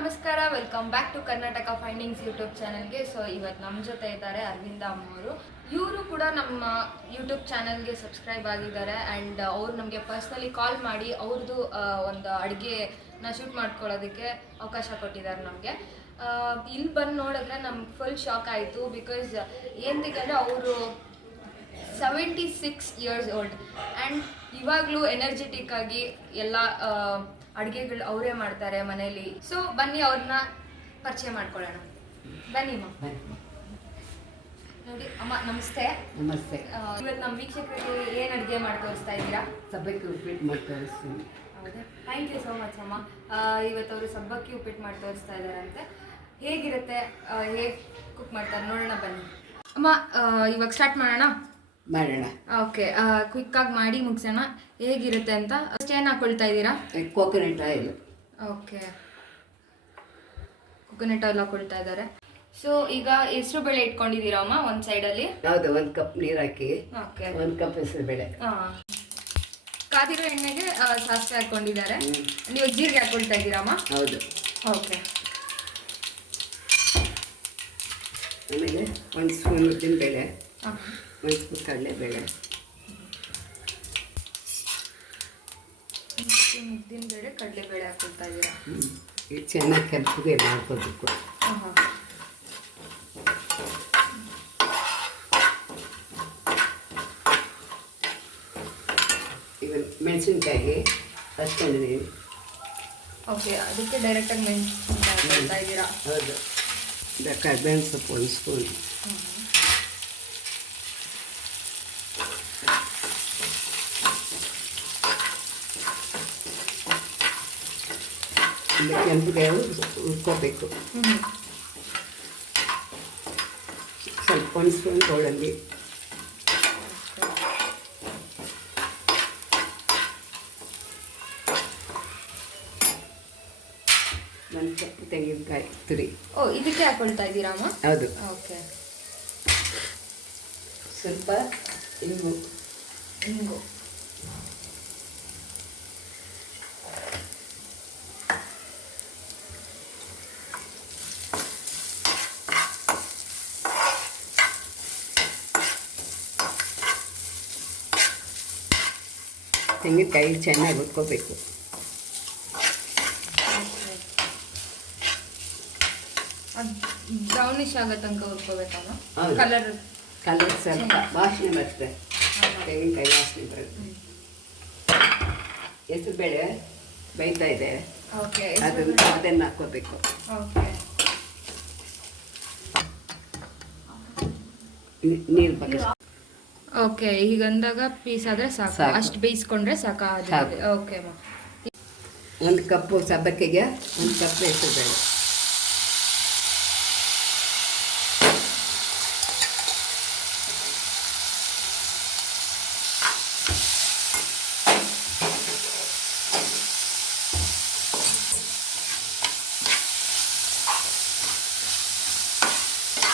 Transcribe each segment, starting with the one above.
ನಮಸ್ಕಾರ welcome back to Karnataka findings YouTube ಚಾನಲ್ಗೆ so ಇವತ್ತು ನಮ್ಮ ಜೊತೆ ಇದ್ದಾರೆ ಅರವಿಂದ ಅಮ್ಮವರು. ಇವರು ಕೂಡ ನಮ್ಮ ಯೂಟ್ಯೂಬ್ ಚಾನಲ್ಗೆ ಸಬ್ಸ್ಕ್ರೈಬ್ ಆಗಿದ್ದಾರೆ ಆ್ಯಂಡ್ ಅವ್ರು ನಮಗೆ ಪರ್ಸ್ನಲಿ ಕಾಲ್ ಮಾಡಿ ಅವ್ರದ್ದು ಒಂದು ಅಡುಗೆನ ಶೂಟ್ ಮಾಡ್ಕೊಳ್ಳೋದಕ್ಕೆ ಅವಕಾಶ ಕೊಟ್ಟಿದ್ದಾರೆ ನಮಗೆ. ಇಲ್ಲಿ ಬಂದು ನೋಡಿದ್ರೆ ನಮ್ಗೆ ಫುಲ್ ಶಾಕ್ ಆಯಿತು ಬಿಕಾಸ್ ಏನಂತಂದರೆ ಅವರು seventy six years old and ಇವಾಗಲೂ ಎನರ್ಜೆಟಿಕ್ ಆಗಿ ಎಲ್ಲ ಅಡುಗೆಗಳು ಅವರೇ ಮಾಡ್ತಾರೆ ಮನೇಲಿ ಸೊ ಬನ್ನಿ ಅವ್ರನ್ನ ಪರಿಚಯ ಮಾಡ್ಕೊಳ್ಳೋಣ. ಬನ್ನಿ ಅಮ್ಮ. ನೋಡಿ ಅಮ್ಮ ನಮಸ್ತೆ. ನಮಸ್ತೆ. ಇವತ್ತು ನಮ್ಮ ವೀಕ್ಷಕರಿಗೆ ಏನು ಅಡುಗೆ ಮಾಡಿ ತೋರಿಸ್ತಾ ಇದ್ದೀರಾ? ಸಬ್ಬಕ್ಕಿ ಉಪ್ಪಿಟ್ಟು ಮಾಡಿ ತೋರಿಸ್ತೀನಿ. ಹೌದಾ. ಥ್ಯಾಂಕ್ ಯು ಸೋ ಮಚ್ ಅಮ್ಮ. ಇವತ್ತು ಅವರು ಸಬ್ಬಕ್ಕಿ ಉಪ್ಪಿಟ್ಟು ಮಾಡಿ ತೋರಿಸ್ತಾ ಇದ್ದಾರಂತೆ. ಹೇಗಿರುತ್ತೆ? ಹೇಗೆ ಕುಕ್ ಮಾಡ್ತಾರೆ? ನೋಡೋಣ ಬನ್ನಿ. ಅಮ್ಮ ಇವಾಗ ಸ್ಟಾರ್ಟ್ ಮಾಡೋಣ? ಮಾಡೋಣ. ಓಕೆ ಕ್ವಿಕ್ ಆಗಿ ಮಾಡಿ ಮುಗಿಸೋಣ. ಹೇಗಿರುತ್ತೆ ಅಂತ ಅಷ್ಟು ಏನು ಹಾಕೊಳ್ತಾ ಇದ್ದೀರಾ? Coconut oil okay coconut oil ಹಾಕೊಳ್ತಾ ಇದ್ದಾರೆ. ಸೊ ಈಗ ಹೆಸರು ಬೇಳೆ ಇಟ್ಕೊಂಡಿದ್ದೀರಾ ಅಮ್ಮ ಒಂದು ಸೈಡಲ್ಲಿ ಹೌದು ಒಂದು ಕಪ್ ನೀರು ಹಾಕಿ. ಓಕೆ ಒಂದು ಕಪ್ ಹೆಸರು ಬೇಳೆ. ಹಾಂ ಕಾದಿರೋ ಎಣ್ಣೆಗೆ ಆ, ಸಾಸಿವೆ ಹಾಕೊಂಡಿದ್ದಾರೆ. ನೀವು ಜೀರಿಗೆ ಹಾಕೊಳ್ತಾ ಇದ್ದೀರಮ್ಮ ಹೌದು. ಓಕೆ ಆಮೇಲೆ ಒಂದು ಸ್ಪೂನ್ ಉದ್ದಿನ ಬೇಳೆ ಕಡಲೆಬೇಳೆ ಉದ್ದಿನ ಬೇಳೆ ಕಡಲೆಬೇಳೆ ಹಾಕೊಳ್ತಾ ಇದ್ದೀರಾ? ಹ್ಞೂ ಇದು ಚೆನ್ನಾಗಿ ಕೆಂಪಗೆ ಮಾಡ್ಕೋಬೇಕು ಆಹಾ. ಈಗ ಮೆಣಸಿನ್ಕಾಯಿ ಹಚ್ಕೊಂಡಿದ್ದೀವಿ ಓಕೆ ಅದಕ್ಕೆ ಡೈರೆಕ್ಟಾಗಿ ಮೆಣಸಿನ್ಕಾಯಿ ಹಾಕೊಳ್ತಾ ಇದ್ದೀರಾ? ಹೌದು. ಕರ್ಬೇವಿನ ಸೊಪ್ಪು ಒಂದು ಸ್ಪೂನ್. ಹುರ್ಕೋಬೇಕು ಹ್ಞೂ ಸ್ವಲ್ಪ ಒಂದು ಸ್ಪೂನ್ ಗೋಡಂಬಿ ಒಂದು ತೆಂಗಿನಕಾಯಿ ತುರಿ ಓ ಇದಕ್ಕೆ ಹಾಕೊಳ್ತಾ ಇದ್ದೀರಾ ಅಮ್ಮ? ಹೌದು. ಓಕೆ. ಸ್ವಲ್ಪ ಇಂಗು. ಹಿಂಗು ತೆಂಗಿನಕಾಯಿ ಚೆನ್ನಾಗಿ ಹುರ್ಕೋಬೇಕು ಅದು ಬ್ರೌನಿಶ್ ಆಗೋ ತನಕ ಹುರ್ಕೋಬೇಕಮ್ಮ ಕಲರ್ ಕಲರ್ ಸ್ವಲ್ಪ ವಾಸನೆ ಬರ್ತದೆ ತೆಂಗಿನಕಾಯಿ ವಾಸನೆ ಬರುತ್ತೆ ಹೆಸರು ಬೇಳೆ ಬೇಯ್ತಾ ಇದೆ. ಓಕೆ ಅದನ್ನು ಅದನ್ನು ಹಾಕೋಬೇಕು ನೀರು ಬಗ್ಗೆ ಓಕೆ ಈಗ ಅಂದಾಗ ಪೀಸ್ ಆದ್ರೆ ಸಾಕು. ಸಾಕು. ಅಷ್ಟು ಬೇಯಿಸ್ಕೊಂಡ್ರೆ ಸಾಕು? ಸಾಕು. ಓಕೆ ಅಮ್ಮ. ಒಂದು ಕಪ್ಪು ಸಬ್ಬಕ್ಕಿಗೆ ಒಂದು ಕಪ್ ಹೆಸರು ಬೇಳೆ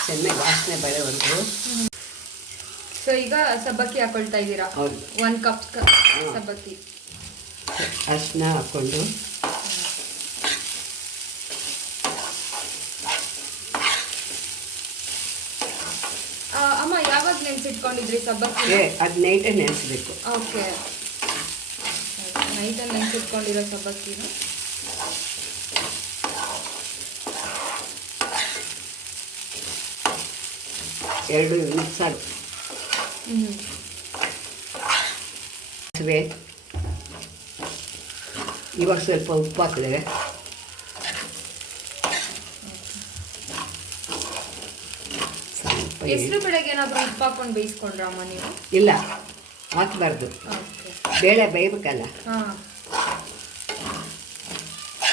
ಚೆನ್ನಾಗಿ ವಾಸನೆ ಬರೋವರೆಗೂ ಸೊ ಈಗ ಸಬ್ಬಕ್ಕಿ ಹಾಕೊಳ್ತಾ ಇದ್ದೀರಾ? ಹೌದು. One cup. ಸಬ್ಬಕ್ಕಿ. ಅರಿಶಿನ ಹಾಕ್ಕೊಂಡು. ಅಮ್ಮ ಯಾವಾಗ ನೆನೆಸಿಟ್ಕೊಂಡಿದ್ರಿ ಸಬ್ಬಕ್ಕಿ? ಅದು ನೈಟೇ ನೆನೆಸ್ಬೇಕು. ಓಕೆ. ನೈಟಲ್ಲಿ ನೆನ್ಸಿಟ್ಕೊಂಡಿರೋ ಸಬ್ಬಕ್ಕಿನ? ಎರಡು ಮಿಕ್ಸ್ ಸಾಸಿವೆ ಇವಾಗ ಸ್ವಲ್ಪ ಉಪ್ಪು ಎ- ಹೆಸರು ಬೆಳಗ್ಗೆ ಏನಾದರೂ ಉಪ್ಪು ಹಾಕೊಂಡು ಬೇಯಿಸ್ಕೊಂಡ್ರ ಅಮ್ಮ ನೀವು? ಇಲ್ಲ ಹಾಕ್ಬಾರ್ದು. ಬೇಳೆ ಬೇಯಬೇಕಲ್ಲ. ಹಾಂ.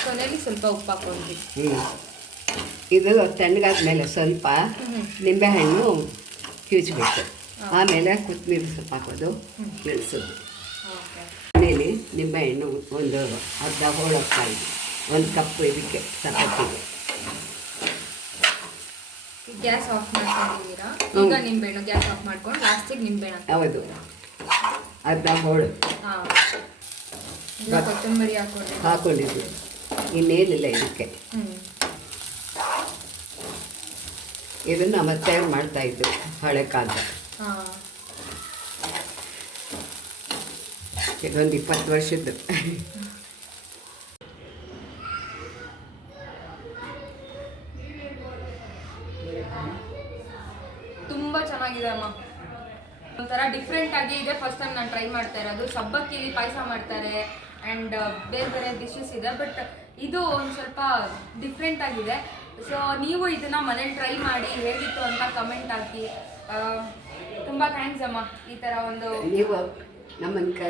ಕೊನೆಯಲ್ಲಿ ಸ್ವಲ್ಪ ಉಪ್ಪು ಹಾಕೊಂಡ್ರಿ ಇದು ತಣ್ಣಗಾದ ಮೇಲೆ ಸ್ವಲ್ಪ ನಿಂಬೆಹಣ್ಣು ಕಿವುಚಬೇಕು. ಆಮೇಲೆ ಕೊತ್ತಂಬರಿ ಸೊಪ್ಪು ಹಾಕೋದು. ಬೆಳೆಸೋದು ಮನೇಲಿ ನಿಂಬೆಹಣ್ಣು ಒಂದು ಅರ್ಧ ಹೋಳು ಹಾಕ್ತಾಯಿದ್ವಿ ಒಂದು ಕಪ್ ಇದಕ್ಕೆ ಚಪಾತಿಗೆ ಗ್ಯಾಸ್ ಆಫ್ ಮಾಡ್ಕೊಂಡಿದ್ದೀರಾ. ಈಗ ನಿಂಬೆಹಣ್ಣು ಗ್ಯಾಸ್ ಆಫ್ ಮಾಡ್ಕೊಂಡು ಲಾಸ್ಟಿಗೆ ನಿಂಬೆಹಣ್ಣು ಹೌದು. ಅರ್ಧ ಹೋಳು. ಹಾಂ. ಕೊತ್ತಂಬರಿ ಹಾಕೊಂಡು ಹಾಕೊಂಡಿದ್ವಿ ಇನ್ನೇನಿಲ್ಲ ಇದಕ್ಕೆ. ಇದನ್ನು ಮತ್ತೆ ಮಾಡ್ತಾ ಇದ್ದು ಹಳೆ ಕಾಲದ ಇದೊಂದು ಇಪ್ಪತ್ತು ವರ್ಷದ್ದು. ತುಂಬ ಚೆನ್ನಾಗಿದೆ ಅಮ್ಮ. ಒಂಥರ ಡಿಫ್ರೆಂಟ್ ಆಗಿ ಇದೆ. ಫಸ್ಟ್ ಟೈಮ್ ನಾನು ಟ್ರೈ ಮಾಡ್ತಾ ಇರೋದು. ಸಬ್ಬಕ್ಕಿಲಿ ಪಾಯಸ ಮಾಡ್ತಾರೆ. ಆ್ಯಂಡ್ ಬೇರೆ ಬೇರೆ ಡಿಶಸ್ ಇದೆ ಬಟ್ ಇದು ಒಂದು ಸ್ವಲ್ಪ ಡಿಫ್ರೆಂಟ್ ಆಗಿದೆ. ಸೊ ನೀವು ಇದನ್ನು ಮನೇಲಿ ಟ್ರೈ ಮಾಡಿ ಹೇಗಿತ್ತು ಅಂತ ಕಮೆಂಟ್ ಹಾಕಿ. ತುಂಬ ಥ್ಯಾಂಕ್ಸ್ ಅಮ್ಮ ಈ ಥರ ಒಂದು ನೀವು ನಮ್ಮನ್ನು ಕ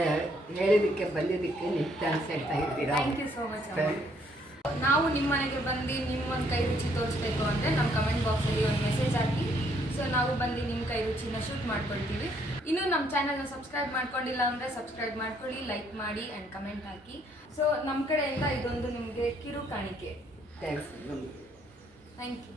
ಹೇಳಿದ್ದಕ್ಕೆ ಬಂದಿದ್ದಕ್ಕೆ ನಿಮ್ಮ ಥ್ಯಾಂಕ್ಸ್ ಹೇಳ್ತಾ ಇದ್ದೀರಾ? ಥ್ಯಾಂಕ್ ಯು ಸೋ ಮಚ್ ನಾವು ನಿಮ್ಮ ಮನೆಗೆ ಬಂದು ನಿಮ್ಮ ಒಂದು ಕೈ ರುಚಿ ತೋರಿಸ್ಬೇಕು ಅಂದರೆ ನಮ್ಮ ಕಮೆಂಟ್ ಬಾಕ್ಸಲ್ಲಿ ಒಂದು ಮೆಸೇಜ್ ಹಾಕಿ. ಸೊ ನಾವು ಬಂದು ನಿಮ್ಮ ಕೈ ರುಚಿನ ಶೂಟ್ ಮಾಡ್ಕೊಳ್ತೀವಿ. ಇನ್ನು ನಮ್ಮ ಚಾನಲ್ನ ಸಬ್ಸ್ಕ್ರೈಬ್ ಮಾಡ್ಕೊಂಡಿಲ್ಲ ಅಂದರೆ ಸಬ್ಸ್ಕ್ರೈಬ್ ಮಾಡ್ಕೊಳ್ಳಿ ಲೈಕ್ ಮಾಡಿ ಆ್ಯಂಡ್ ಕಮೆಂಟ್ ಹಾಕಿ. ಸೊ ನಮ್ಮ ಕಡೆಯಿಂದ ಇದೊಂದು ನಿಮಗೆ ಕಿರು ಕಾಣಿಕೆ. Thank you